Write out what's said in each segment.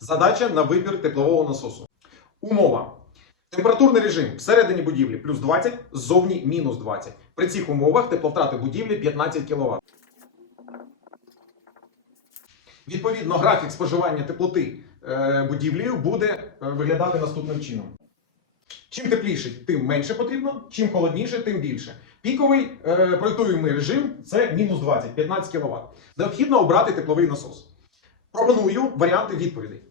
Задача на вибір теплового насосу. Умова. Температурний режим всередині будівлі плюс 20, ззовні мінус 20. При цих умовах тепловтрати будівлі 15 кВт. Відповідно, графік споживання теплоти е, будівлею буде е, виглядати наступним чином. Чим тепліше, тим менше потрібно, чим холодніше, тим більше. Піковий е, проєктуємий режим це мінус 20, 15 кВт. Необхідно обрати тепловий насос. Пропоную варіанти відповідей.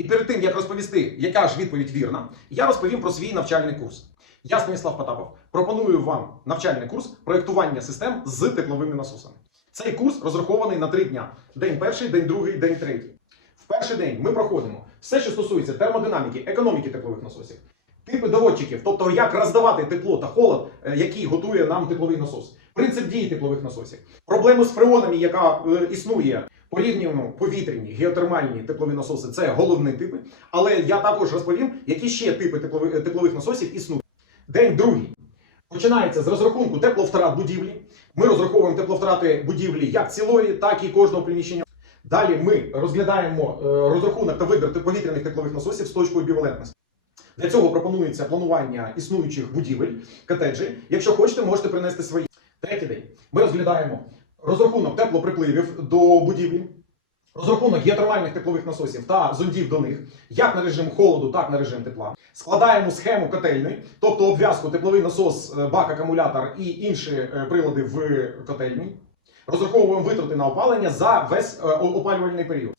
І перед тим, як розповісти, яка ж відповідь вірна, я розповім про свій навчальний курс. Я Станіслав Потапов. Пропоную вам навчальний курс проєктування систем з тепловими насосами. Цей курс розрахований на три дня: день перший, день другий, день третій. В перший день ми проходимо все, що стосується термодинаміки, економіки теплових насосів, типи доводчиків, тобто як роздавати тепло та холод, е, який готує нам тепловий насос, принцип дії теплових насосів, проблему з фреонами, яка е, існує. Порівняно повітряні геотермальні теплові насоси це головні типи. Але я також розповім, які ще типи теплових, теплових насосів існують. День другий починається з розрахунку тепловтрат будівлі. Ми розраховуємо тепловтрати будівлі як цілої, так і кожного приміщення. Далі ми розглядаємо е, розрахунок та вибір повітряних теплових насосів з точкою бівалентності. Для цього пропонується планування існуючих будівель, котеджі. Якщо хочете, можете принести свої. Третій день. Ми розглядаємо розрахунок теплоприпливів до будівлі, розрахунок геотермальних теплових насосів та зондів до них, як на режим холоду, так на режим тепла. Складаємо схему котельної, тобто обв'язку тепловий насос, е, бак, акумулятор і інші е, прилади в котельні. Розраховуємо витрати на опалення за весь е, опалювальний період.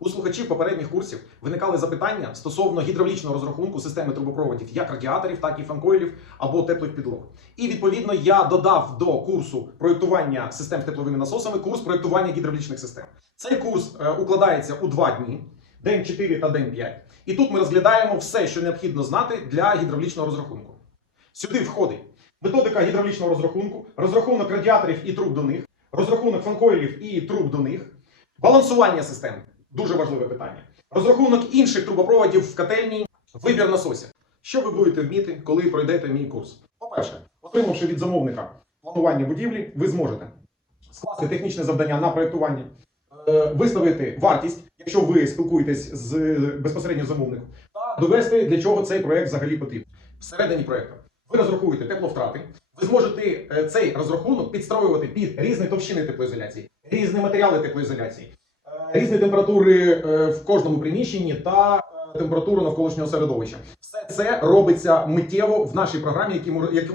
У слухачів попередніх курсів виникали запитання стосовно гідравлічного розрахунку системи трубопроводів як радіаторів, так і фанкойлів або теплих підлог. І відповідно я додав до курсу проєктування систем тепловими насосами курс проєктування гідравлічних систем. Цей курс е, укладається у два дні, день 4 та день 5. І тут ми розглядаємо все, що необхідно знати для гідравлічного розрахунку. Сюди входить методика гідравлічного розрахунку, розрахунок радіаторів і труб до них, розрахунок фанкойлів і труб до них, балансування систем дуже важливе питання. Розрахунок інших трубопроводів в котельні, вибір насосів. Що ви будете вміти, коли пройдете мій курс? По-перше, отримавши від замовника планування будівлі, ви зможете скласти технічне завдання на проєктування, е, виставити вартість, якщо ви спілкуєтесь з безпосередньо замовником, та довести, для чого цей проєкт взагалі потрібен. Всередині проєкту ви розрахуєте тепловтрати, ви зможете е, цей розрахунок підстроювати під різні товщини теплоізоляції, різні матеріали теплоізоляції, різні температури е, в кожному приміщенні та е, температуру навколишнього середовища. Все це робиться миттєво в нашій програмі,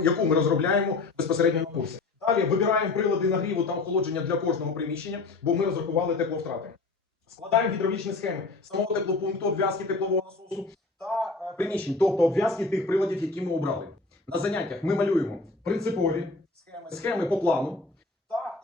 яку- ми розробляємо безпосередньо на курсі. Далі вибираємо прилади нагріву та охолодження для кожного приміщення, бо ми розрахували тепловтрати. Складаємо гідравлічні схеми самого теплопункту, обв'язки теплового насосу та е, приміщень, тобто обв'язки тих приладів, які ми обрали. На заняттях ми малюємо принципові схеми, схеми по плану.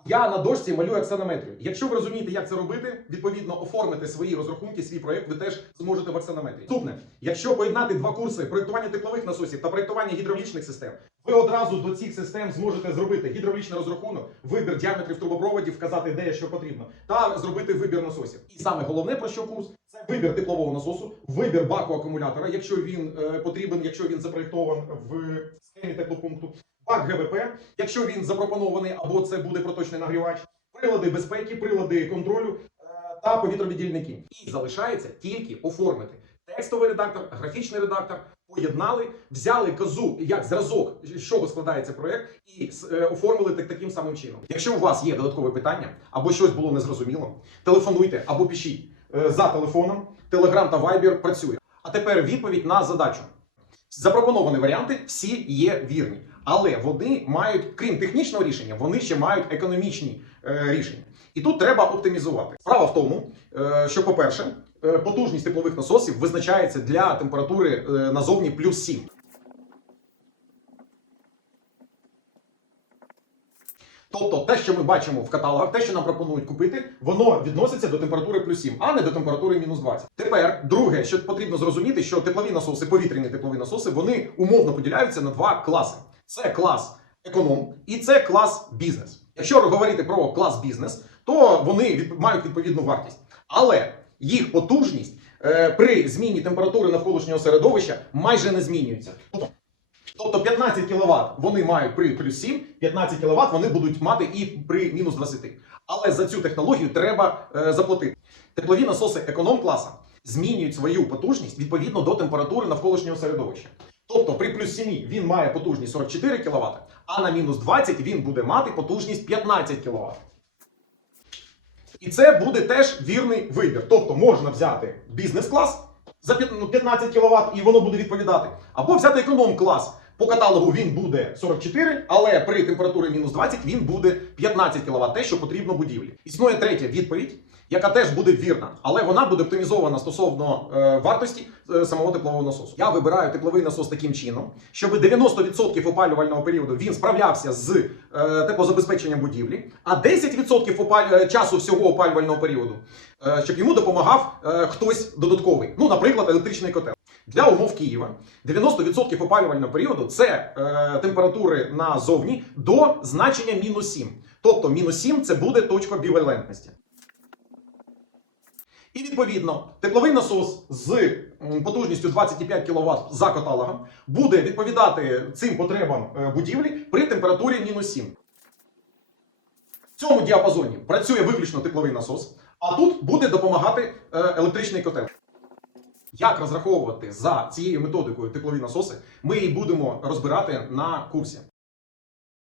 Я на дошці малюю аксонометрію. Якщо ви розумієте, як це робити, відповідно оформити свої розрахунки, свій проєкт, ви теж зможете в аксонометрії. Наступне, якщо поєднати два курси проєктування теплових насосів та проєктування гідравлічних систем, ви одразу до цих систем зможете зробити гідравлічний розрахунок, вибір діаметрів трубопроводів, вказати, де що потрібно, та зробити вибір насосів. І саме головне про що курс це вибір теплового насосу, вибір баку акумулятора, якщо він е, потрібен, якщо він запроєктован в схемі теплопункту, бак ГВП, якщо він запропонований або це буде проточний нагрівач, прилади безпеки, прилади контролю е, та повітровіддільники. І залишається тільки оформити текстовий редактор, графічний редактор. Поєднали, взяли казу як зразок, з чого складається проект, і е, оформили так таким самим чином. Якщо у вас є додаткове питання або щось було незрозуміло, телефонуйте або пишіть е, за телефоном. Телеграм та Viber працює. А тепер відповідь на задачу. Запропоновані варіанти всі є вірні, але вони мають, крім технічного рішення, вони ще мають економічні е, рішення. І тут треба оптимізувати. Справа в тому, е, що, по-перше, е, потужність теплових насосів визначається для температури назовні плюс 7. Тобто те, що ми бачимо в каталогах, те, що нам пропонують купити, воно відноситься до температури плюс 7, а не до температури мінус 20. Тепер друге, що потрібно зрозуміти, що теплові насоси, повітряні теплові насоси, вони умовно поділяються на два класи: це клас економ і це клас бізнес. Якщо говорити про клас бізнес, то вони від- мають відповідну вартість, але їх потужність е, при зміні температури навколишнього середовища майже не змінюється. Тобто Тобто 15 кВт вони мають при плюс 7, 15 кВт вони будуть мати і при мінус 20. Але за цю технологію треба е, заплатити. Теплові насоси економ класа змінюють свою потужність відповідно до температури навколишнього середовища. Тобто при плюс 7 він має потужність 44 кВт, а на мінус 20 він буде мати потужність 15 кВт. І це буде теж вірний вибір. Тобто можна взяти бізнес-клас за ну, 15 кВт і воно буде відповідати. Або взяти економ-клас. По каталогу він буде 44, але при температурі мінус 20 він буде 15 кВт, те, що потрібно будівлі. Існує третя відповідь, яка теж буде вірна, але вона буде оптимізована стосовно е, вартості е, самого теплового насосу. Я вибираю тепловий насос таким чином, щоб 90% опалювального періоду він справлявся з е, теплозабезпеченням будівлі, а 10% опаль... е, часу всього опалювального періоду, щоб йому допомагав е, хтось додатковий, ну, наприклад, електричний котел. Для умов Києва 90% опалювального періоду це е, температури назовні до значення мінус 7. Тобто мінус 7 це буде точка бівалентності. І відповідно тепловий насос з потужністю 25 кВт за каталогом буде відповідати цим потребам е, будівлі при температурі мінус 7. Цьому діапазоні працює виключно тепловий насос, а тут буде допомагати е, електричний котел. Як розраховувати за цією методикою теплові насоси, ми її будемо розбирати на курсі.